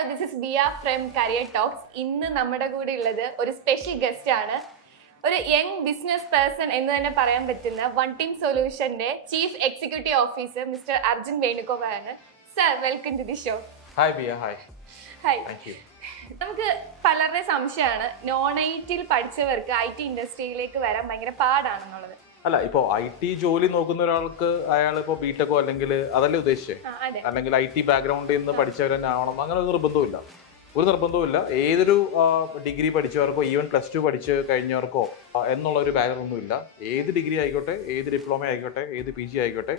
Hello, this is ബിയ from career talks. ഇന്ന് നമ്മുടെ കൂടെ ഉള്ളത് ഒരു സ്പെഷ്യൽ ഗസ്റ്റ് ആണ്. ഒരു യങ് ബിസിനസ് പേഴ്സൺ എന്ന് തന്നെ പറയാൻ പറ്റുന്ന വൺ ടീം സൊല്യൂഷന്റെ chief executive officer mister Arjun Venugopal ആണ്. Sir, welcome to the show. Hi Biya. Hi. Thank you. നമുക്ക് പലരുടെ സംശയമാണ് നോൺ ഐറ്റിയിൽ പഠിച്ചവർക്ക് ഐ ടി ഇൻഡസ്ട്രിയിലേക്ക് വരാൻ ഭയങ്കര പാടാണെന്നുള്ളത്. അല്ല, ഇപ്പോ ഐ ടി ജോലി നോക്കുന്ന ഒരാൾക്ക് അയാൾ ഇപ്പോ ബിടെക്കോ അല്ലെങ്കിൽ അതല്ലേ ഉദ്ദേശിച്ചേ, അല്ലെങ്കിൽ ഐ ടി ബാക്ക്ഗ്രൗണ്ടിൽ നിന്ന് പഠിച്ചവർ തന്നെ ആവണം അങ്ങനെ ഒരു നിർബന്ധവുമില്ല. ഏതൊരു ഡിഗ്രി പഠിച്ചവർക്കോ ഈവൻ +2 പഠിച്ച് കഴിഞ്ഞവർക്കോ എന്നുള്ള ഒരു ബാരിയർ ഒന്നുമില്ല. ഏത് ഡിഗ്രി ആയിക്കോട്ടെ, ഏത് ഡിപ്ലോമ ആയിക്കോട്ടെ, ഏത് PG ആയിക്കോട്ടെ.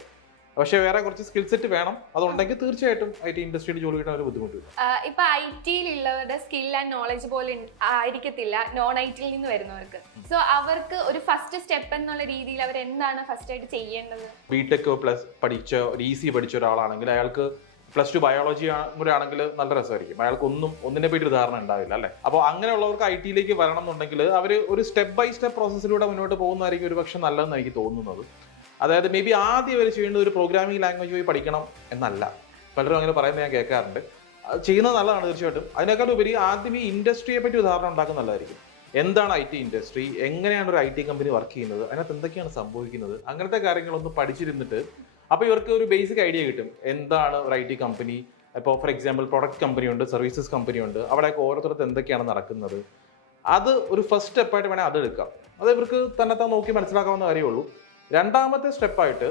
പക്ഷെ വേറെ കുറച്ച് സ്കിൽ സെറ്റ് വേണം. അതുണ്ടെങ്കിൽ തീർച്ചയായിട്ടും ഐ ടി ഇൻഡസ്ട്രിയിൽ ജോലി കിട്ടാൻ ഒരു ബുദ്ധിമുട്ടില്ല. ഇപ്പൊ ഐ ടിയിലുള്ളവരുടെ സ്കിൽ ആൻഡ് നോളജ് പോലെ ആയിരിക്കത്തില്ല നോൺ ഐ ടിയിൽ നിന്ന് വരുന്നവർക്ക്. സോ അവർക്ക് ഒരു ഫസ്റ്റ് സ്റ്റെപ്പ് എന്നുള്ള രീതിയിൽ അവർ എന്താണ് ഫസ്റ്റ് ആയിട്ട് ചെയ്യേണ്ടത്? ബിടെക് പ്ലസ് പഠിച്ച ഒരു ഈസി പഠിച്ച ഒരാളാണെങ്കിൽ അയാൾക്ക് +2 ബയോളജി കൂടെ ആണെങ്കിൽ നല്ല രസമായിരിക്കും. അയാൾക്ക് ഒന്നിനെ പറ്റി ഒരു ധാരണ ഉണ്ടാവില്ല, അല്ലേ? അപ്പോൾ അങ്ങനെയുള്ളവർക്ക് ഐ ടിയിലേക്ക് വരണം എന്നുണ്ടെങ്കിൽ അവർ ഒരു സ്റ്റെപ്പ് ബൈ സ്റ്റെപ്പ് പ്രോസസ്സിലൂടെ മുന്നോട്ട് പോകുന്നതായിരിക്കും ഒരു പക്ഷെ നല്ലതെന്ന് എനിക്ക് തോന്നുന്നത്. അതായത് മേ ബി ആദ്യം അവർ ചെയ്യേണ്ടത് ഒരു പ്രോഗ്രാമിംഗ് ലാംഗ്വേജ് പോയി പഠിക്കണം എന്നല്ല. പലരും അങ്ങനെ പറയുന്നത് ഞാൻ കേൾക്കാറുണ്ട്. ചെയ്യുന്നത് നല്ലതാണ് തീർച്ചയായിട്ടും. അതിനേക്കാൾ ഉപരി ആദ്യം ഈ ഇൻഡസ്ട്രിയെ പറ്റി ഉദാഹരണം ഉണ്ടാക്കുന്ന നല്ലതായിരിക്കും. എന്താണ് ഐ ടി ഇൻഡസ്ട്രി, എങ്ങനെയാണ് ഒരു ഐ ടി കമ്പനി വർക്ക് ചെയ്യുന്നത്, അതിനകത്ത് എന്തൊക്കെയാണ് സംഭവിക്കുന്നത്, അങ്ങനത്തെ കാര്യങ്ങളൊന്ന് പഠിച്ചിരുന്നിട്ട് അപ്പോൾ ഇവർക്ക് ഒരു ബേസിക് ഐഡിയ കിട്ടും എന്താണ് ഒരു ഐ ടി കമ്പനി. ഇപ്പോൾ ഫോർ എക്സാമ്പിൾ പ്രൊഡക്റ്റ് കമ്പനി ഉണ്ട്, സർവീസസ് കമ്പനി ഉണ്ട്, അവിടെയൊക്കെ ഓരോരുത്തരത്ത് എന്തൊക്കെയാണ് നടക്കുന്നത്. അത് ഒരു ഫസ്റ്റ് സ്റ്റെപ്പായിട്ട് വേണേൽ അത് എടുക്കാം. അത് ഇവർക്ക് തന്നെ നോക്കി മനസ്സിലാക്കാവുന്ന കാര്യമുള്ളൂ. രണ്ടാമത്തെ സ്റ്റെപ്പായിട്ട്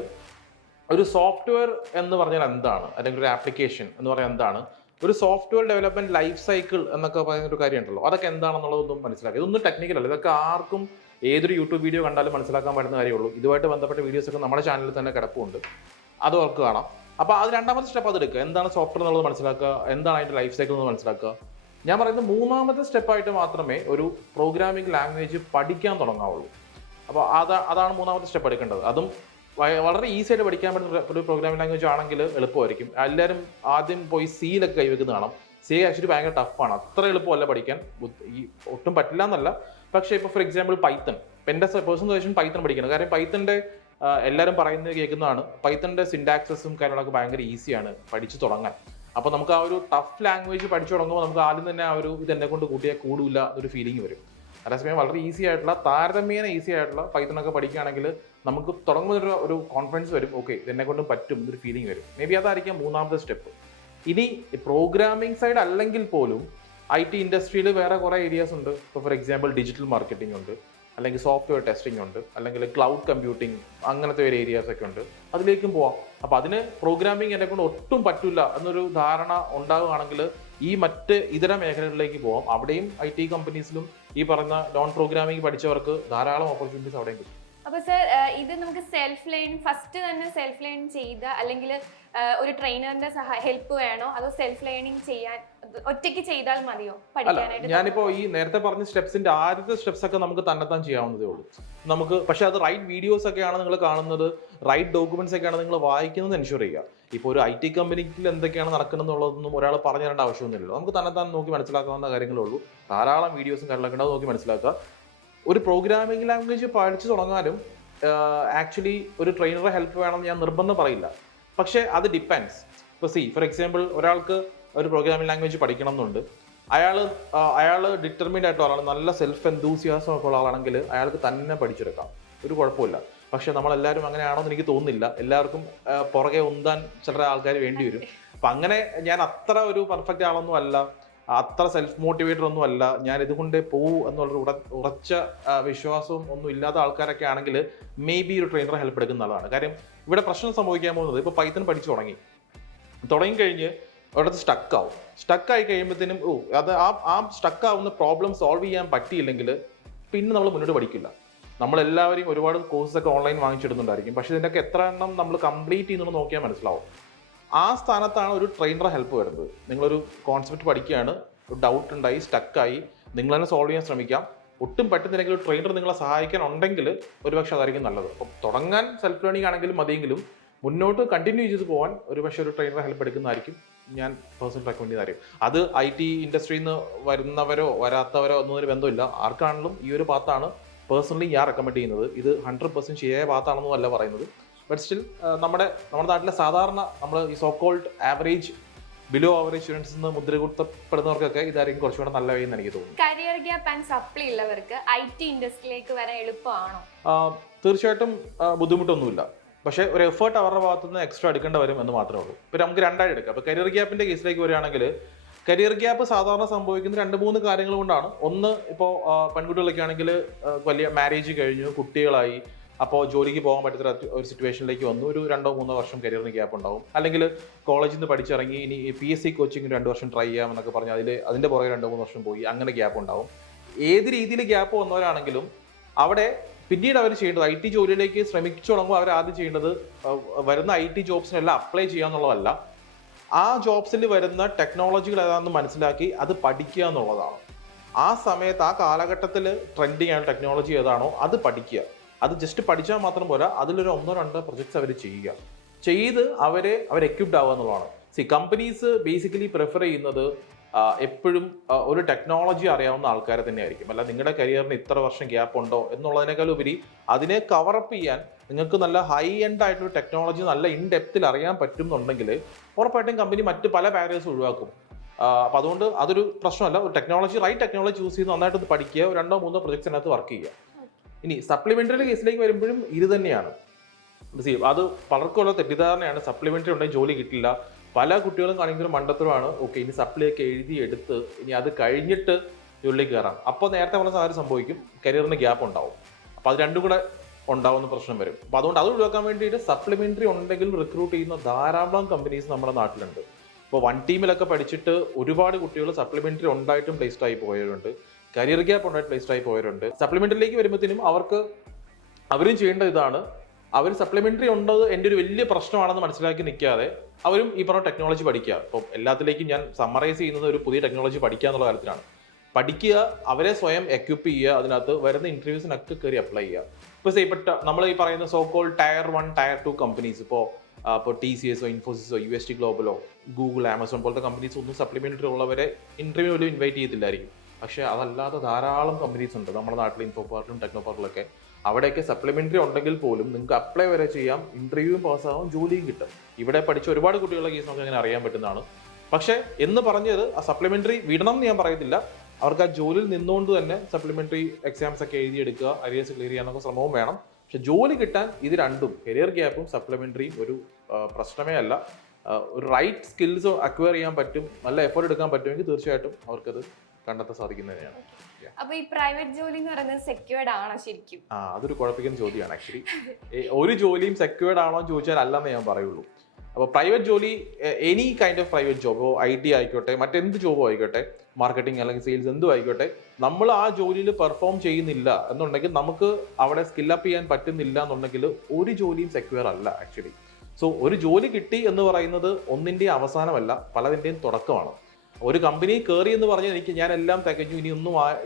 ഒരു സോഫ്റ്റ്വെയർ എന്ന് പറഞ്ഞാൽ എന്താണ്, അല്ലെങ്കിൽ ഒരു ആപ്ലിക്കേഷൻ എന്ന് പറഞ്ഞാൽ എന്താണ്, ഒരു സോഫ്റ്റ്വെയർ ഡെവലപ്മെന്റ് ലൈഫ് സൈക്കിൾ എന്നൊക്കെ പറയുന്ന ഒരു കാര്യമുണ്ടല്ലോ, അതൊക്കെ എന്താണെന്നുള്ളതൊന്നും മനസ്സിലാക്കി. ഇതൊന്നും ടെക്നിക്കൽ അല്ല. ഇതൊക്കെ ആർക്കും ഏതൊരു യൂട്യൂബ് വീഡിയോ കണ്ടാലും മനസ്സിലാക്കാൻ പറ്റുന്ന കാര്യമുള്ളൂ. ഇതുമായിട്ട് ബന്ധപ്പെട്ട വീഡിയോസൊക്കെ നമ്മുടെ ചാനലിൽ തന്നെ കിടപ്പുണ്ട്, അത് അവർക്ക് കാണാം. അപ്പോൾ അത് രണ്ടാമത്തെ സ്റ്റെപ്പ് അതെടുക്കുക. എന്താണ് സോഫ്റ്റ്വെയർ എന്നുള്ളത് മനസ്സിലാക്കുക, എന്താണ് അതിൻ്റെ ലൈഫ് സൈക്കിൾ എന്ന് മനസ്സിലാക്കുക. ഞാൻ പറയുന്നത് മൂന്നാമത്തെ സ്റ്റെപ്പായിട്ട് മാത്രമേ ഒരു പ്രോഗ്രാമിംഗ് ലാംഗ്വേജ് പഠിക്കാൻ തുടങ്ങാവുള്ളൂ. അപ്പോൾ അതാണ് മൂന്നാമത്തെ സ്റ്റെപ്പ് എടുക്കേണ്ടത്. അതും വളരെ ഈസി ആയിട്ട് പഠിക്കാൻ പറ്റുന്ന ഒരു പ്രോഗ്രാമിംഗ് ലാംഗ്വേജ് ആണെങ്കിൽ എളുപ്പമായിരിക്കും. എല്ലാവരും ആദ്യം പോയി സിയിലൊക്കെ കൈവെക്കുന്ന കാണാം. സി ആക്ച്വലി ഭയങ്കര ടഫാണ്. അത്ര എളുപ്പമല്ല പഠിക്കാൻ. ഈ ഒട്ടും പറ്റില്ല എന്നല്ല. പക്ഷേ ഇപ്പോൾ ഫോർ എക്സാമ്പിൾ പൈത്തൺ, എൻ്റെ പേഴ്സണൽ സജഷൻ പൈത്തൺ പഠിക്കണം. കാര്യം പൈത്തൻ്റെ എല്ലാവരും പറയുന്നത് കേൾക്കുന്നതാണ്, പൈത്തൻ്റെ സിൻടാക്സസും കാര്യങ്ങളൊക്കെ ഭയങ്കര ഈസിയാണ് പഠിച്ചു തുടങ്ങാൻ. അപ്പോൾ നമുക്ക് ആ ഒരു ടഫ് ലാംഗ്വേജ് പഠിച്ചു തുടങ്ങുമ്പോൾ നമുക്ക് ആദ്യം തന്നെ ആ ഒരു ഇതെന്നെ കൊണ്ട് കൂട്ടിയാൽ കൂടില്ല എന്നൊരു ഫീലിംഗ് വരും. അതേസമയം വളരെ ഈസി ആയിട്ടുള്ള, താരതമ്യേന ഈസി ആയിട്ടുള്ള പൈത്തണൊക്കെ പഠിക്കുകയാണെങ്കിൽ നമുക്ക് തുടങ്ങുന്ന ഒരു കോൺഫിഡൻസ് വരും. ഓക്കെ, ഇതെന്നെ കൊണ്ടും പറ്റും എന്നൊരു ഫീലിംഗ് വരും. മേ ബി അതായിരിക്കാം മൂന്നാമത്തെ സ്റ്റെപ്പ്. ഇനി പ്രോഗ്രാമിംഗ് സൈഡ് അല്ലെങ്കിൽ പോലും ഐ ടി ഇൻഡസ്ട്രിയിൽ വേറെ കുറേ ഏരിയാസ് ഉണ്ട്. ഇപ്പോൾ ഫോർ എക്സാമ്പിൾ ഡിജിറ്റൽ മാർക്കറ്റിംഗ് ഉണ്ട്, അല്ലെങ്കിൽ സോഫ്റ്റ്വെയർ ടെസ്റ്റിംഗ് ഉണ്ട്, അല്ലെങ്കിൽ ക്ലൗഡ് കമ്പ്യൂട്ടിംഗ്, അങ്ങനത്തെ ഒരു ഏരിയാസ് ഒക്കെ ഉണ്ട്. അതിലേക്കും പോവാം. അപ്പോൾ അതിന് പ്രോഗ്രാമിംഗ് എന്നെ കൊണ്ട് ഒട്ടും പറ്റില്ല എന്നൊരു ധാരണ ഉണ്ടാവുകയാണെങ്കിൽ ഈ മറ്റ് ഇതര മേഖലകളിലേക്ക് പോവാം. അവിടെയും ഐ ടി കമ്പനീസിലും ഈ പറഞ്ഞ നോൺ പ്രോഗ്രാമിംഗ് പഠിച്ചവർക്ക് ധാരാളം ഓപ്പർച്യൂണിറ്റീസ് അവിടെയും കിട്ടും. അപ്പോൾ സർ, ഇത് നമുക്ക് സെൽഫ് ലേണിംഗ് ഫസ്റ്റ് തന്നെ സെൽഫ് ലേണിംഗ് ചെയ്ത് അല്ലെങ്കിൽ ഒരു ട്രെയിനറിന്റെ ഹെൽപ്പ് വേണോ, അതോ സെൽഫ് ലേണിംഗ് ചെയ്യാൻ ഒറ്റയ്ക്ക് ചെയ്താൽ മതിയോ പഠിക്കാനായിട്ട്? ഞാനിപ്പോൾ ഈ നേരത്തെ പറഞ്ഞ സ്റ്റെപ്സിന്റെ ആദ്യത്തെ സ്റ്റെപ്സ് ഒക്കെ നമുക്ക് തന്നെത്താൻ ചെയ്യാവുന്നതേ ഉള്ളൂ. നമുക്ക് പക്ഷെ അത് റൈറ്റ് വീഡിയോസ് ഒക്കെയാണ് നിങ്ങൾ കാണുന്നത്, റൈറ്റ് ഡോക്യുമെന്റ്സ് ഒക്കെയാണ് നിങ്ങൾ വായിക്കുന്നത് എൻഷുർ ചെയ്യുക. ഇപ്പോൾ ഒരു ഐ ടി കമ്പനിയിൽ എന്തൊക്കെയാണ് നടക്കുന്നതെന്നുള്ളതൊന്നും ഒരാൾ പറഞ്ഞു തരേണ്ട ആവശ്യമൊന്നുമില്ലല്ലോ. നമുക്ക് തന്നെത്താൻ നോക്കി മനസ്സിലാക്കാവുന്ന കാര്യങ്ങളേ ഉള്ളൂ. ധാരാളം വീഡിയോസും കാര്യങ്ങളൊക്കെ ഉണ്ട്, അത് നോക്കി മനസ്സിലാക്കുക. ഒരു പ്രോഗ്രാമിംഗ് ലാംഗ്വേജ് പഠിച്ചു തുടങ്ങാനും ആക്ച്വലി ഒരു ട്രെയിനറുടെ ഹെൽപ്പ് വേണമെന്ന് ഞാൻ നിർബന്ധം പറയില്ല. പക്ഷേ അത് ഡിപ്പെൻഡ്സ്. ഇപ്പോൾ ഫോർ എക്സാമ്പിൾ ഒരാൾക്ക് ഒരു പ്രോഗ്രാമിംഗ് ലാംഗ്വേജ് പഠിക്കണം എന്നുണ്ട്. അയാൾ ഡിറ്റർമിൻഡ് ആയിട്ടുള്ള ആളാണ്, നല്ല സെൽഫ് എന്തൂസിയാസം ഒക്കെ ഉള്ള ആളാണെങ്കിൽ അയാൾക്ക് തന്നെ പഠിച്ചെടുക്കാം, ഒരു കുഴപ്പമില്ല. പക്ഷെ നമ്മളെല്ലാവരും അങ്ങനെയാണോ എന്ന് എനിക്ക് തോന്നുന്നില്ല. എല്ലാവർക്കും പുറകെ ഉന്താൻ ചില ആൾക്കാർ വേണ്ടി വരും. അപ്പം അങ്ങനെ ഞാൻ അത്ര ഒരു പെർഫെക്റ്റ് ആളൊന്നും അല്ല, അത്ര സെൽഫ് മോട്ടിവേറ്റർ ഒന്നും അല്ല, ഞാൻ ഇതുകൊണ്ട് പോവൂ എന്നുള്ളൊരു ഉറച്ച വിശ്വാസവും ഒന്നും ഇല്ലാത്ത ആൾക്കാരൊക്കെ ആണെങ്കിൽ മേ ബി ഒരു ട്രെയിനറെ ഹെൽപ്പ് എടുക്കുന്ന നല്ലതാണ്. കാര്യം ഇവിടെ പ്രശ്നം സംഭവിക്കാൻ പോകുന്നത്, ഇപ്പോൾ പൈത്തൺ പഠിച്ചു തുടങ്ങിക്കഴിഞ്ഞ് അവിടുത്തെ സ്റ്റക്കായി കഴിയുമ്പോഴത്തേനും അത് ആ സ്റ്റക്കാവുന്ന പ്രോബ്ലം സോൾവ് ചെയ്യാൻ പറ്റിയില്ലെങ്കിൽ പിന്നെ നമ്മൾ മുന്നോട്ട് പഠിക്കില്ല. നമ്മളെല്ലാവരും ഒരുപാട് കോഴ്സൊക്കെ ഓൺലൈൻ വാങ്ങിച്ചിടുന്നുണ്ടായിരിക്കും. പക്ഷേ ഇതിൻ്റെയൊക്കെ എത്ര എണ്ണം നമ്മൾ കംപ്ലീറ്റ് ചെയ്യുന്നത് നോക്കിയാൽ മനസ്സിലാവും. ആ സ്ഥാനത്താണ് ഒരു ട്രെയിനറെ ഹെൽപ്പ് വരുന്നത്. നിങ്ങളൊരു കോൺസെപ്റ്റ് പഠിക്കുകയാണ്, ഒരു ഡൗട്ട് ഉണ്ടായി, സ്റ്റക്കായി, നിങ്ങൾ തന്നെ സോൾവ് ചെയ്യാൻ ശ്രമിക്കാം. ഒട്ടും പറ്റുന്നില്ലെങ്കിൽ ഒരു ട്രെയിനർ നിങ്ങളെ സഹായിക്കാനുണ്ടെങ്കിൽ ഒരുപക്ഷെ അതായിരിക്കും നല്ലത്. അപ്പം തുടങ്ങാൻ സെൽഫ് ലേണിംഗ് ആണെങ്കിലും മതിയെങ്കിലും മുന്നോട്ട് കണ്ടിന്യൂ ചെയ്ത് പോകാൻ ഒരുപക്ഷെ ഒരു ട്രെയിനറെ ഹെൽപ്പ് എടുക്കുന്നതായിരിക്കും ഞാൻ പേഴ്സണൽ റെക്കമെൻഡ് ചെയ്യുന്നതായിരിക്കും. അത് ഐ ടി ഇൻഡസ്ട്രിയിൽ നിന്ന് വരുന്നവരോ വരാത്തവരോ ഒന്നും ബന്ധമില്ല. ആർക്കാണെങ്കിലും ഈ ഒരു പാത്താണ് പേഴ്സണലി ഞാൻ റെക്കമെൻഡ് ചെയ്യുന്നത്. ഇത് 100% ശരിയായ പാത്താണെന്നും അല്ല പറയുന്നത്. ബട്ട് സ്റ്റിൽ നമ്മുടെ നാട്ടിലെ സാധാരണ നമ്മൾ ഈ so called average below average students നിന്ന് മുദ്രകുത്തപ്പെടുന്നവർക്കൊക്കെ ഇതായിരിക്കും കുറച്ചുകൂടെ നല്ല വഴി എന്ന് എനിക്ക് തോന്നുന്നു. കരിയർ ഗ്യാപ്പ് ആൻഡ് സപ്ലി ഉള്ളവർക്ക് IT ഇൻഡസ്ട്രിയിലേക്ക് വരാൻ എളുപ്പമാണോ? തീർച്ചയായിട്ടും ബുദ്ധിമുട്ടൊന്നുമില്ല. പക്ഷേ ഒരു എഫേർട്ട് അവരുടെ ഭാഗത്തു നിന്ന് എക്സ്ട്രാ എടുക്കേണ്ടി വരും എന്ന് മാത്രമേ ഉള്ളൂ. ഇപ്പോൾ നമുക്ക് രണ്ടായിട്ട് എടുക്കാം. അപ്പോൾ കരിയർ ഗ്യാപ്പിന്റെ കേസിലേക്ക് വരികയാണെങ്കിൽ കരിയർ ഗ്യാപ്പ് സാധാരണ സംഭവിക്കുന്ന 2-3 കാര്യങ്ങൾ കൊണ്ടാണ്. ഒന്ന്, ഇപ്പോൾ പെൺകുട്ടികളൊക്കെ ആണെങ്കിൽ വലിയ മാരേജ് കഴിഞ്ഞു, കുട്ടികളായി, അപ്പോൾ ജോലിക്ക് പോകാൻ പറ്റുന്ന ഒരു സിറ്റുവേഷനിലേക്ക് വന്നു, ഒരു 2-3 വർഷം കരിയറിന് ഗ്യാപ്പ് ഉണ്ടാവും. അല്ലെങ്കിൽ കോളേജിൽ നിന്ന് പഠിച്ചിറങ്ങി ഇനി PSC കോച്ചിങ്ങിന് 2 വർഷം ട്രൈ ചെയ്യാമെന്നൊക്കെ പറഞ്ഞാൽ അതിൻ്റെ പുറകെ 2-3 വർഷം പോയി, അങ്ങനെ ഗ്യാപ്പ് ഉണ്ടാവും. ഏത് രീതിയിൽ ഗ്യാപ്പ് വന്നവരാണെങ്കിലും അവിടെ പിന്നീട് അവർ ചെയ്യേണ്ടത് IT ജോലിയിലേക്ക് ശ്രമിച്ചു തുടങ്ങുമ്പോൾ അവർ ആദ്യം ചെയ്യേണ്ടത് വരുന്ന IT ജോബ്സിനെല്ലാം അപ്ലൈ ചെയ്യുക എന്നുള്ളതല്ല, ആ ജോബ്സിൽ വരുന്ന ടെക്നോളജികൾ ഏതാണെന്ന് മനസ്സിലാക്കി അത് പഠിക്കുക എന്നുള്ളതാണ്. ആ സമയത്ത് ആ കാലഘട്ടത്തിൽ ട്രെൻഡിങ് ആയ ടെക്നോളജി ഏതാണോ അത് പഠിക്കുക. അത് ജസ്റ്റ് പഠിച്ചാൽ മാത്രം പോരാ, അതിലൊരു 1-2 പ്രൊജക്ട്സ് അവർ ചെയ്യുക. ചെയ്ത് അവർ എക്വിപ്ഡ് ആവുക എന്നുള്ളതാണ്. കമ്പനീസ് ബേസിക്കലി പ്രിഫർ ചെയ്യുന്നത് എപ്പോഴും ഒരു ടെക്നോളജി അറിയാവുന്ന ആൾക്കാരെ തന്നെയായിരിക്കും. അല്ല നിങ്ങളുടെ കരിയറിന് ഇത്ര വർഷം ഗ്യാപ്പ് ഉണ്ടോ എന്നുള്ളതിനേക്കാൾ ഉപരി അതിനെ കവറപ്പ് ചെയ്യാൻ നിങ്ങൾക്ക് നല്ല ഹൈ എൻഡ് ആയിട്ടുള്ള ടെക്നോളജി നല്ല ഇൻ ഡെപ്തിൽ അറിയാൻ പറ്റുന്നുണ്ടെങ്കിൽ ഉറപ്പായിട്ടും കമ്പനി മറ്റ് പല ബാരിയേഴ്സ് ഒഴിവാക്കും. അപ്പം അതുകൊണ്ട് അതൊരു പ്രശ്നമല്ല. ഒരു റൈറ്റ് ടെക്നോളജി ചൂസ് ചെയ്ത് നന്നായിട്ട് പഠിക്കുക, 2-3 പ്രൊജക്ട്സിനകത്ത് വർക്ക് ചെയ്യുക. ഇനി സപ്ലിമെന്ററി കേസിലേക്ക് വരുമ്പോഴും ഇത് തന്നെയാണ്. അത് പലർക്കുള്ള തെറ്റിദ്ധാരണയാണ്, സപ്ലിമെന്ററി ഉണ്ടെങ്കിൽ ജോലി കിട്ടില്ല. പല കുട്ടികളും കാണിക്കുന്ന മണ്ടത്തരമാണ്, ഓക്കെ ഇനി സപ്ലിയൊക്കെ എഴുതി എടുത്ത് ഇനി അത് കഴിഞ്ഞിട്ട് ജോലിയിലേക്ക് കയറാം. അപ്പോൾ നേരത്തെ പറഞ്ഞ സാധനം സംഭവിക്കും, കരിയറിന് ഗ്യാപ്പ് ഉണ്ടാവും. അപ്പോൾ അത് രണ്ടും കൂടെ ഉണ്ടാവുന്ന പ്രശ്നം വരും. അപ്പോൾ അതുകൊണ്ട് അത് ഒഴിവാക്കാൻ വേണ്ടിയിട്ട് സപ്ലിമെന്ററി ഉണ്ടെങ്കിൽ റിക്രൂട്ട് ചെയ്യുന്ന ധാരാളം കമ്പനീസ് നമ്മുടെ നാട്ടിലുണ്ട്. ഇപ്പോൾ 1 ടീമിലൊക്കെ പഠിച്ചിട്ട് ഒരുപാട് കുട്ടികൾ സപ്ലിമെന്ററി ഉണ്ടായിട്ടും പ്ലേസ്ഡ് ആയി പോയവരുണ്ട്, കരിയർ ഗ്യാപ്പ് ഉണ്ടായിട്ട് പ്ലേസ്ഡ് ആയി പോയവരുണ്ട്. സപ്ലിമെന്ററിയിലേക്ക് വരുമ്പോഴത്തേനും അവരും ചെയ്യേണ്ട ഇതാണ്, അവർ സപ്ലിമെന്ററി ഉണ്ടത് എൻ്റെ ഒരു വലിയ പ്രശ്നമാണെന്ന് മനസ്സിലാക്കി നിൽക്കാതെ അവരും ഈ പറഞ്ഞ ടെക്നോളജി പഠിക്കുക. ഇപ്പോൾ എല്ലാത്തിലേക്കും ഞാൻ സമ്മറൈസ് ചെയ്യുന്നത് ഒരു പുതിയ ടെക്നോളജി പഠിക്കുക എന്നുള്ള കാര്യത്തിലാണ്. പഠിക്കുക, അവരെ സ്വയം എക്വിപ്പ് ചെയ്യുക, അതിനകത്ത് വരുന്ന ഇന്റർവ്യൂസിനൊക്കെ കയറി അപ്ലൈ ചെയ്യുക. ഇപ്പോൾ നമ്മൾ ഈ പറയുന്ന സോക്കോൾ Tier 1, Tier 2 കമ്പനീസ്, ഇപ്പോൾ TCSോ ഇൻഫോസിസോ UST ഗ്ലോബലോ ഗൂഗിൾ, ആമസോൺ പോലത്തെ കമ്പനീസ് ഒന്നും സപ്ലിമെന്ററി ഉള്ളവരെ ഇന്റർവ്യൂവിൽ ഇൻവൈറ്റ് ചെയ്യത്തില്ലായിരിക്കും. പക്ഷേ അതല്ലാതെ ധാരാളം കമ്പനീസ് ഉണ്ട് നമ്മുടെ നാട്ടിൽ, ഇൻഫോ പാർക്കിലും ടെക്നോ പാർക്കിലൊക്കെ. അവിടെയൊക്കെ സപ്ലിമെന്ററി ഉണ്ടെങ്കിൽ പോലും നിങ്ങൾക്ക് അപ്ലൈ വരെ ചെയ്യാം, ഇന്റർവ്യൂവും പാസ്സാവും, ജോലിയും കിട്ടും. ഇവിടെ പഠിച്ച ഒരുപാട് കുട്ടികളുടെ കേസ് നമുക്ക് അങ്ങനെ അറിയാൻ പറ്റുന്നതാണ്. പക്ഷേ എന്ന് പറഞ്ഞത് ആ സപ്ലിമെന്ററി വിടണം എന്ന് ഞാൻ പറയത്തില്ല. അവർക്ക് ആ ജോലിയിൽ നിന്നുകൊണ്ട് തന്നെ സപ്ലിമെന്ററി എക്സാംസ് ഒക്കെ എഴുതിയെടുക്കുക, അരിയേഴ്സ് ക്ലിയർ ചെയ്യാനൊക്കെ ശ്രമവും വേണം. പക്ഷെ ജോലി കിട്ടാൻ ഇത് രണ്ടും, കരിയർ ഗ്യാപ്പും സപ്ലിമെന്ററിയും ഒരു പ്രശ്നമേ അല്ല. ഒരു റൈറ്റ് സ്കിൽസ് അക്വയർ ചെയ്യാൻ പറ്റും, നല്ല എഫേർട്ട് എടുക്കാൻ പറ്റുമെങ്കിൽ തീർച്ചയായിട്ടും അവർക്കത് കണ്ടെത്താൻ സാധിക്കുന്നതാണ്. അപ്പൊ ഈ പ്രൈവറ്റ് ജോലി എന്ന് പറയുന്നത് സെക്യൂർഡ് ആണോ ശരിക്കും? അതൊരു കുഴപ്പിക്കുന്ന ചോദ്യമാണ് ആക്ച്വലി. ഒരു ജോലിയും സെക്യൂർഡ് ആണോ എന്ന് ചോദിച്ചാൽ അല്ലെന്ന് ഞാൻ പറയുള്ളൂ. അപ്പോൾ പ്രൈവറ്റ് ജോലി, എനി കൈൻഡ് ഓഫ് പ്രൈവറ്റ് ജോബോ, IT ആയിക്കോട്ടെ, മറ്റെന്ത് ജോബോ ആയിക്കോട്ടെ, മാർക്കറ്റിംഗ് അല്ലെങ്കിൽ സെയിൽസ് എന്തും ആയിക്കോട്ടെ, നമ്മൾ ആ ജോലിയിൽ പെർഫോം ചെയ്യുന്നില്ല എന്നുണ്ടെങ്കിൽ, നമുക്ക് അവിടെ സ്കില്ലപ്പ് ചെയ്യാൻ പറ്റുന്നില്ല എന്നുണ്ടെങ്കിൽ ഒരു ജോലിയും സെക്യൂർ അല്ല ആക്ച്വലി. സോ ഒരു ജോലി കിട്ടി എന്ന് പറയുന്നത് ഒന്നിൻ്റെയും അവസാനമല്ല, പലതിൻ്റെയും തുടക്കമാണ്. ഒരു കമ്പനി കയറി എന്ന് പറഞ്ഞാൽ ഞാൻ എല്ലാം തികഞ്ഞു,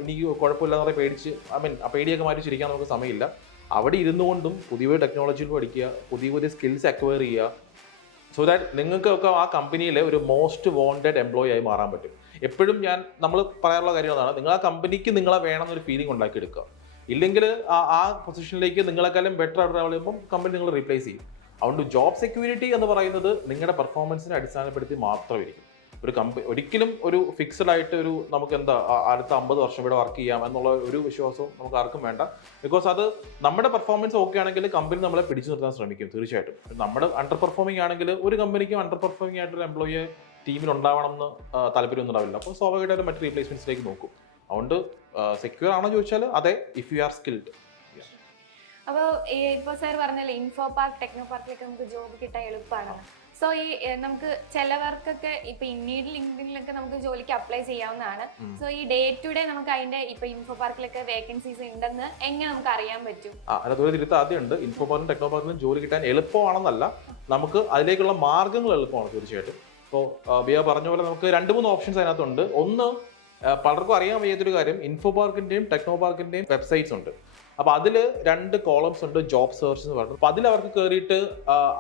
എനിക്ക് കുഴപ്പമില്ല എന്ന് പേടിച്ച് ആ പേടിയൊക്കെ മാറ്റി ചിരിക്കാൻ നമുക്ക് സമയമില്ല. അവിടെ ഇരുന്നുകൊണ്ടും പുതിയ ടെക്നോളജിയിൽ പഠിക്കുക, പുതിയ സ്കിൽസ് അക്വയർ ചെയ്യുക, സോ ദാറ്റ് നിങ്ങൾക്കൊക്കെ ആ കമ്പനിയിലെ ഒരു മോസ്റ്റ് വാണ്ടഡ് എംപ്ലോയി ആയി മാറാൻ പറ്റും. എപ്പോഴും നമ്മൾ പറയാനുള്ള കാര്യം അതാണ്, നിങ്ങൾ ആ കമ്പനിക്ക് നിങ്ങളെ വേണമെന്നൊരു ഫീലിംഗ് ഉണ്ടാക്കിയെടുക്കുക. ഇല്ലെങ്കിൽ ആ പൊസിഷനിലേക്ക് നിങ്ങളെക്കാളും ബെറ്റർ ആയിട്ട് ട്രാവൽ ചെയ്യുമ്പോൾ കമ്പനി നിങ്ങൾ റീപ്ലേസ് ചെയ്യും. അതുകൊണ്ട് ജോബ് സെക്യൂരിറ്റി എന്ന് പറയുന്നത് നിങ്ങളുടെ പെർഫോമൻസിനെ അടിസ്ഥാനപ്പെടുത്തി മാത്രമായിരിക്കും. ഒരിക്കലും ഒരു ഫിക്സഡ് ആയിട്ട് നമുക്ക് അടുത്ത 50 വർഷം ഇവിടെ വർക്ക് ചെയ്യാം എന്നുള്ള ഒരു വിശ്വാസവും നമുക്ക് ആർക്കും വേണ്ട. ബിക്കോസ് അത് നമ്മുടെ പെർഫോമൻസ് ഓക്കെ ആണെങ്കിൽ കമ്പനി നമ്മളെ പിടിച്ചു നിർത്താൻ ശ്രമിക്കും തീർച്ചയായിട്ടും. നമ്മുടെ അണ്ടർ പെർഫോമിംഗ് ആണെങ്കിൽ ഒരു കമ്പനിക്കും അണ്ടർ പെർഫോമിംഗ് ആയിട്ടൊരു എംപ്ലോയിയെ ടീമിൽ ഉണ്ടാവണം എന്ന് താല്പര്യമൊന്നും ഉണ്ടാവില്ല. അപ്പോൾ സ്വാഭാവികമായിട്ടും മറ്റ് റീപ്ലേസ്മെന്റ്സിലേക്ക് നോക്കും. അതുകൊണ്ട് സെക്യൂർ ആണോ ചോദിച്ചാൽ അതെ, ഇഫ് യു ആർ സ്കിൽഡ്. അപ്പോൾ ഇപ്പോൾ സാർ പറഞ്ഞല്ലോ ഇൻഫോ പാർക്ക്, ടെക്നോ പാർക്കിലൊക്കെ നമുക്ക് ജോബ് കിട്ടാൻ എളുപ്പമാണ്. സോ ഈ നമുക്ക് ചിലവർക്കൊക്കെ ഇപ്പൊ ഇന്നീഡ് ലിങ്ക്ഡിനിലൊക്കെ നമുക്ക് ജോലിക്ക് അപ്ലൈ ചെയ്യാവുന്നതാണ്. സോ ഈ ഡേ ടു ഡേ നമുക്ക് അതിന്റെ ഇപ്പൊ ഇൻഫോ പാർക്കിലൊക്കെ വേക്കൻസീസ് ഉണ്ടെന്ന് എങ്ങനെ നമുക്ക് അറിയാൻ പറ്റും? ആദ്യം ഉണ്ട്, ഇൻഫോ പാർക്കിലും ടെക്നോ പാർക്കിലും ജോലി കിട്ടാൻ എളുപ്പമാണെന്നല്ല, നമുക്ക് അതിലേക്കുള്ള മാർഗ്ഗങ്ങൾ എളുപ്പമാണ് തീർച്ചയായിട്ടും. ഇപ്പോൾ ബിയ പറഞ്ഞ പോലെ നമുക്ക് 2-3 ഓപ്ഷൻസ് അതിനകത്തുണ്ട്. ഒന്ന്, പലർക്കും അറിയാൻ വയ്യാത്തൊരു കാര്യം, ഇൻഫോ പാർക്കിന്റെയും ടെക്നോ പാർക്കിന്റെയും വെബ്സൈറ്റ്സ് ഉണ്ട്. അപ്പോൾ അതിൽ 2 കോളംസ് ഉണ്ട്, ജോബ് സെർച്ച് എന്ന് പറയുന്നത്. അപ്പോൾ അതിൽ അവർക്ക് കയറിയിട്ട്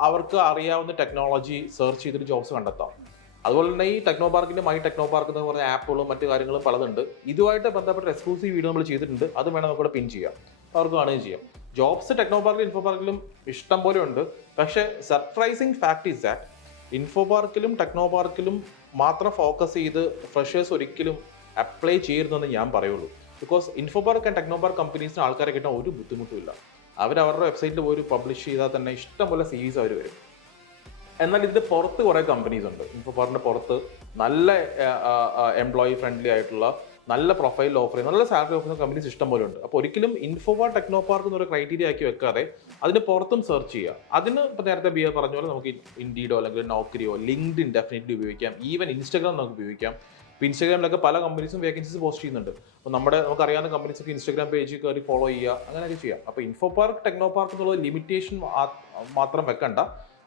അവർക്ക് അറിയാവുന്ന ടെക്നോളജി സെർച്ച് ചെയ്തിട്ട് ജോബ്സ് കണ്ടെത്താം. അതുപോലെ തന്നെ ഈ ടെക്നോ പാർക്കിന്റെ മൈ ടെക്നോ പാർക്ക് എന്ന് പറഞ്ഞ ആപ്പുകളും മറ്റു കാര്യങ്ങളും പലതുണ്ട്. ഇതുമായിട്ട് ബന്ധപ്പെട്ട എക്സ്ക്ലൂസീവ് വീഡിയോ നമ്മൾ ചെയ്തിട്ടുണ്ട്, അത് വേണം നമുക്കിവിടെ പിൻ ചെയ്യാം, അവർക്ക് കാണുകയും ചെയ്യാം. ജോബ്സ് ടെക്നോ പാർക്കിലും ഇൻഫോ പാർക്കിലും ഇഷ്ടം പോലെ ഉണ്ട്. പക്ഷേ surprising fact is that Info പാർക്കിലും ടെക്നോ പാർക്കിലും മാത്രം ഫോക്കസ് ചെയ്ത് ഫ്രഷേഴ്സ് ഒരിക്കലും അപ്ലൈ ചെയ്യരുതെന്ന് ഞാൻ പറയുള്ളൂ. ബിക്കോസ് ഇൻഫോപാർക്ക് ആൻഡ് ടെക്നോപാർക്ക് കമ്പനീസിന് ആൾക്കാരെ കിട്ടാൻ ഒരു ബുദ്ധിമുട്ടുമില്ല. അവരവരുടെ വെബ്സൈറ്റിൽ പോയി പബ്ലിഷ് ചെയ്താൽ തന്നെ ഇഷ്ടംപോലെ CVs അവർ വരും. എന്നാൽ ഇതിൻ്റെ പുറത്ത് കുറേ കമ്പനീസ് ഉണ്ട്. ഇൻഫോപാർക്കിൻ്റെ പുറത്ത് നല്ല എംപ്ലോയി ഫ്രണ്ട്ലി ആയിട്ടുള്ള നല്ല പ്രൊഫൈൽ ഓഫർ ചെയ്യുന്ന നല്ല സാലറി ഓഫർ ചെയ്യുന്ന കമ്പനീസ് ഇഷ്ടം പോലെ ഉണ്ട്. അപ്പോൾ ഒരിക്കലും ഇൻഫോപാർക്ക് ടെക്നോപാർക്ക് എന്നൊരു ക്രൈറ്റീരിയ ആക്കി വെക്കാതെ അതിന് പുറത്തും സെർച്ച് ചെയ്യുക. അതിന് ഇപ്പോൾ നേരത്തെ ബിയ പറഞ്ഞ പോലെ നമുക്ക് ഇൻഡീഡോ അല്ലെങ്കിൽ നോക്കറിയോ ലിങ്ക്ഡിൻ ഡെഫിനറ്റ്ലി ഉപയോഗിക്കാം. ഈവൻ ഇൻസ്റ്റാഗ്രാം നമുക്ക് ഉപയോഗിക്കാം. ഇപ്പോൾ ഇൻസ്റ്റാഗ്രാമിലൊക്കെ പല കമ്പനീസും വേക്കൻസീസ് പോസ്റ്റ് ചെയ്യുന്നുണ്ട്. അപ്പോൾ നമുക്കറിയാവുന്ന കമ്പനീസൊക്കെ ഇൻസ്റ്റാഗ്രാം പേജ് കയറി ഫോളോ ചെയ്യുക, അങ്ങനെയൊക്കെ ചെയ്യാം. അപ്പോൾ ഇൻഫോപാർക്ക് ടെക്നോപാർക്ക് എന്നുള്ള ലിമിറ്റേഷൻ മാത്രം വെക്കണ്ട.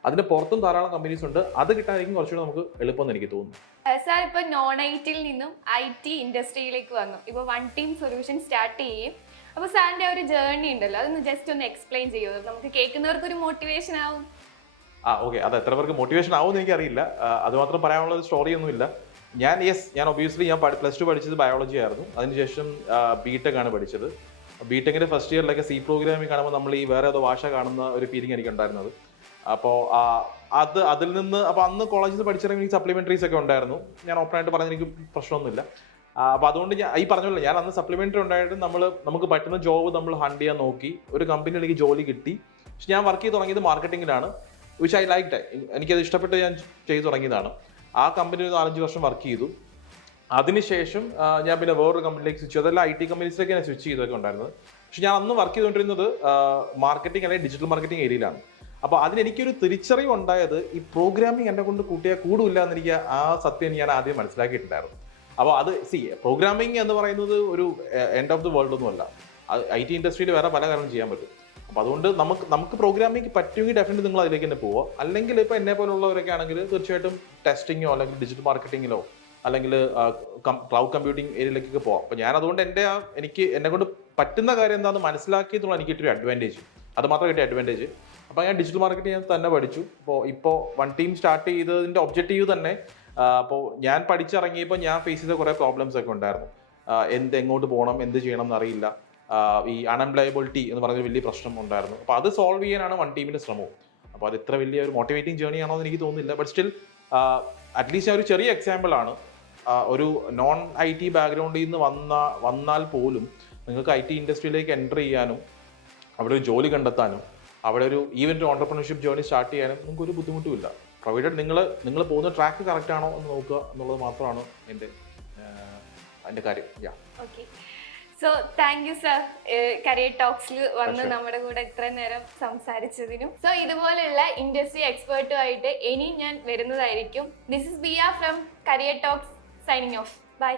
അതിന് പുറത്തും ധാരാളം കമ്പനീസ് ഉണ്ട്. അത് കിട്ടാനായിരിക്കും കുറച്ചുകൂടെ നമുക്ക് എളുപ്പമെന്ന് എനിക്ക് തോന്നുന്നു. സാർ ഇപ്പോൾ നോൺ IT-യിൽ നിന്നും IT ഇൻഡസ്ട്രിയിലേക്ക് വന്നു. ഇപ്പോൾ വൺ ടീം സൊല്യൂഷൻ സ്റ്റാർട്ട് ചെയ്യും. അപ്പോൾ സാറിൻ്റെ ഒരു ജേർണി ഉണ്ടല്ലോ, അതൊന്ന് ജസ്റ്റ് ഒന്ന് എക്സ്പ്ലെയിൻ ചെയ്യുമോ? നമുക്ക് കേൾക്കുന്നവർക്ക് ഒരു മോട്ടിവേഷൻ ആവും. ഓക്കെ, അത് എത്ര പേർക്ക് മോട്ടിവേഷൻ ആവുമെന്ന് എനിക്കറിയില്ല. അതുമാത്രം പറയാനുള്ള സ്റ്റോറി ഒന്നുമില്ല. ഞാൻ ഒബിയസ്ലി ഞാൻ +2 പഠിച്ചത് ബയോളജി ആയിരുന്നു. അതിനുശേഷം ബിടെക് ആണ് പഠിച്ചത്. ബിടെക്കിൻ്റെ ഫസ്റ്റ് ഇയറിലൊക്കെ C പ്രോഗ്രാമിംഗ് കാണുമ്പോൾ നമ്മൾ ഈ വേറെ ഏതോ ഭാഷ കാണുന്ന ഒരു ഫീലിംഗ് എനിക്ക് ഉണ്ടായിരുന്നത്. അപ്പോൾ അതിൽ നിന്ന് അപ്പോൾ അന്ന് കോളേജിൽ പഠിച്ചിറങ്ങി എനിക്ക് സപ്ലിമെൻ്ററീസ് ഒക്കെ ഉണ്ടായിരുന്നു. ഞാൻ ഓപ്പണായിട്ട് പറഞ്ഞ എനിക്ക് പ്രശ്നമൊന്നുമില്ല. അപ്പോൾ അതുകൊണ്ട് ഞാൻ ഈ പറഞ്ഞല്ലോ, ഞാൻ അന്ന് സപ്ലിമെൻ്ററി ഉണ്ടായിട്ട് നമുക്ക് പറ്റുന്ന ജോബ് നമ്മൾ ഹണ്ട് ചെയ്യാൻ നോക്കി. ഒരു കമ്പനിയിൽ എനിക്ക് ജോലി കിട്ടി. പക്ഷെ ഞാൻ വർക്ക് ചെയ്ത് തുടങ്ങിയത് മാർക്കറ്റിങ്ങിലാണ്. Which I liked. എനിക്കത് ഇഷ്ടപ്പെട്ട് ഞാൻ ചെയ്തു തുടങ്ങിയതാണ്. ആ കമ്പനിയിൽ 4-5 വർഷം വർക്ക് ചെയ്തു. അതിനുശേഷം ഞാൻ പിന്നെ വേറൊരു കമ്പനിയിലേക്ക് സ്വിച്ച് ചെയ്തു. അതെല്ലാം IT കമ്പനീസിലേക്ക് ഞാൻ സ്വിച്ച് ചെയ്തൊക്കെ ഉണ്ടായിരുന്നത്. പക്ഷെ ഞാൻ അന്ന് വർക്ക് ചെയ്തുകൊണ്ടിരുന്നത് മാർക്കറ്റിംഗ് അല്ലെങ്കിൽ ഡിജിറ്റൽ മാർക്കറ്റിംഗ് ഏരിയയിലാണ്. അപ്പോൾ അതിനെനിക്കൊരു തിരിച്ചറിവ് ഉണ്ടായത് ഈ പ്രോഗ്രാമിംഗ് എന്നെ കൊണ്ട് കൂട്ടിയാൽ കൂടില്ല എന്നെനിക്ക് ആ സത്യം ഞാൻ ആദ്യം മനസ്സിലാക്കിയിട്ടുണ്ടായിരുന്നു. അപ്പോൾ അത് പ്രോഗ്രാമിംഗ് എന്ന് പറയുന്നത് ഒരു എൻഡ് ഓഫ് ദി വേൾഡ് ഒന്നുമല്ല. IT ഇൻഡസ്ട്രിയിൽ വേറെ പല കാര്യങ്ങളും ചെയ്യാൻ പറ്റും. അപ്പോൾ അതുകൊണ്ട് നമുക്ക് പ്രോഗ്രാമിംഗ് പറ്റുമെങ്കിൽ ഡെഫിനറ്റ്ലി നിങ്ങൾ അതിലേക്ക് തന്നെ പോവുക. അല്ലെങ്കിൽ ഇപ്പോൾ എന്നെ പോലുള്ളവരൊക്കെ ആണെങ്കിൽ തീർച്ചയായിട്ടും ടെസ്റ്റിങ്ങോ അല്ലെങ്കിൽ ഡിജിറ്റൽ മാർക്കറ്റിങ്ങിലോ അല്ലെങ്കിൽ ക്ലൗഡ് കമ്പ്യൂട്ടിംഗ് ഏരിയയിലേക്കൊക്കെ പോവാം. അപ്പോൾ ഞാൻ അതുകൊണ്ട് എന്നെ കൊണ്ട് പറ്റുന്ന കാര്യം എന്താണെന്ന് മനസ്സിലാക്കിയതുള്ള എനിക്ക് കിട്ടിയൊരു അഡ്വാൻറ്റേജ്, അത് മാത്രം കിട്ടിയ അഡ്വാൻറ്റേജ്. അപ്പോൾ ഞാൻ ഡിജിറ്റൽ മാർക്കറ്റിംഗ് തന്നെ പഠിച്ചു. ഇപ്പോൾ വൺ ടീം സ്റ്റാർട്ട് ചെയ്തതിൻ്റെ ഒബ്ജക്റ്റീവ് തന്നെ അപ്പോൾ ഞാൻ പഠിച്ചിറങ്ങിയപ്പോൾ ഞാൻ ഫേസ് ചെയ്ത കുറേ പ്രോബ്ലംസ് ഒക്കെ ഉണ്ടായിരുന്നു. എങ്ങോട്ട് പോകണം, എന്ത് ചെയ്യണം എന്നറിയില്ല. ഈ അൺഎംപ്ലോയബിലിറ്റി എന്ന് പറഞ്ഞൊരു വലിയ പ്രശ്നം ഉണ്ടായിരുന്നു. അപ്പോൾ അത് സോൾവ് ചെയ്യാനാണ് വൺ ടീമിൻ്റെ ശ്രമവും. അപ്പോൾ അത് ഇത്ര വലിയ ഒരു മോട്ടിവേറ്റിംഗ് ജേർണി ആണോ എന്ന് എനിക്ക് തോന്നുന്നില്ല. ബട്ട് സ്റ്റിൽ അറ്റ്ലീസ്റ്റ് ഒരു ചെറിയ എക്സാമ്പിളാണ്. ഒരു നോൺ IT ബാക്ക്ഗ്രൗണ്ടിൽ നിന്ന് വന്നാൽ പോലും നിങ്ങൾക്ക് IT ഇൻഡസ്ട്രിയിലേക്ക് എൻ്റർ ചെയ്യാനും അവിടെ ഒരു ജോലി കണ്ടെത്താനും അവിടെ ഒരു ഓണ്ടർപ്രണർഷിപ്പ് ജേർണി സ്റ്റാർട്ട് ചെയ്യാനും നിങ്ങൾക്ക് ഒരു ബുദ്ധിമുട്ടുമില്ല. പ്രൊവൈഡഡ് നിങ്ങൾ പോകുന്ന ട്രാക്ക് കറക്റ്റ് ആണോ എന്ന് നോക്കുക എന്നുള്ളത് മാത്രമാണ് എൻ്റെ കാര്യം. Okay, so thank you sir, career ടോക്സിൽ വന്ന് നമ്മുടെ കൂടെ ഇത്ര നേരം സംസാരിച്ചതിനും. സോ ഇതുപോലെയുള്ള ഇൻഡസ്ട്രി എക്സ്പേർട്ടുമായിട്ട് ഇനി ഞാൻ വരുന്നതായിരിക്കും. This is ബിയ from career talks, signing off. By.